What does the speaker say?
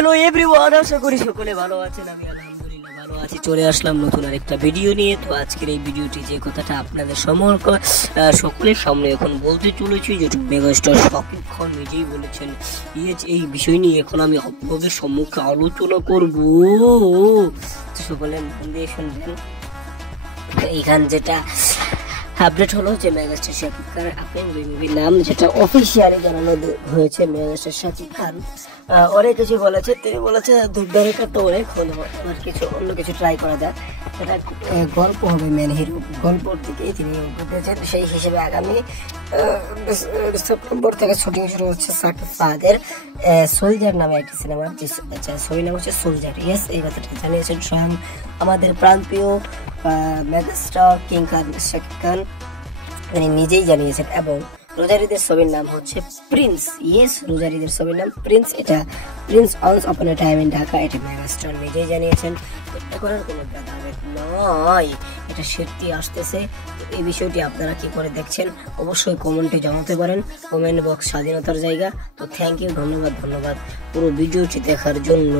Hello everyone, আশা করি সকলে ভালো আছেন। আমি আলহামদুলিল্লাহ ভালো আছি। চলে আসলাম নতুন আরেকটা ভিডিও নিয়ে। তো আজকের এই ভিডিওটি যে কথাটা আপনাদের সকলের সামনে এখন বলতে চলেছি, যেটা মেগাস্টার শাকিব খান নিজেই বলেছেন, এই বিষয় নিয়ে এখন আমি আপনাদের সম্মুখে আলোচনা করব। সকলে মন দিয়ে শুনবেন। এখান যেটা আপডেট হলো যে মেগাস্টার শাকিব খানের আপনি মুভির নাম যেটা অফিসিয়ালি জানানো হয়েছে, মেগাস্টার শাকিব খান অনেক কিছু বলেছে। তিনি বলেছে দুর্দারটা তো অনেক হলো, আবার কিছু অন্য কিছু ট্রাই করা যায়। এটা গল্প হবে, মেন হিরো গল্পর দিকে তিনি বলতেছেন। সেই হিসেবে আগামী সেপ্টেম্বর থেকে শুটিং শুরু হচ্ছে শাকিব ফাহাদের সোলজার নামে একটি সিনেমার, ছবির নাম হচ্ছে সোলজার। ইয়েস, এই কথাটা জানিয়েছেন স্বয়ং আমাদের প্রাণপ্রিয় মেগাস্টার কিং খান শাকিব খান, তিনি নিজেই জানিয়েছেন। এবং রোজারিদের ছবির নাম হচ্ছে প্রিন্স। ইয়েস, রোজারিদের ছবির নাম প্রিন্স। এটা প্রিন্স অনস আপন এ টাইম ইন ঢাকা, এটা মেগাস্টার নিজেই জানিয়েছেন। এটা করার কোনো ভেদাভেদ নয়, এটা সত্যি আসতেছে। এই বিষয়টি আপনারা কি করে দেখছেন অবশ্যই কমেন্টে জানাতে পারেন। কমেন্ট বক্স স্বাধীনতার জায়গা। তো থ্যাংক ইউ, ধন্যবাদ পুরো ভিডিওটি দেখার জন্য।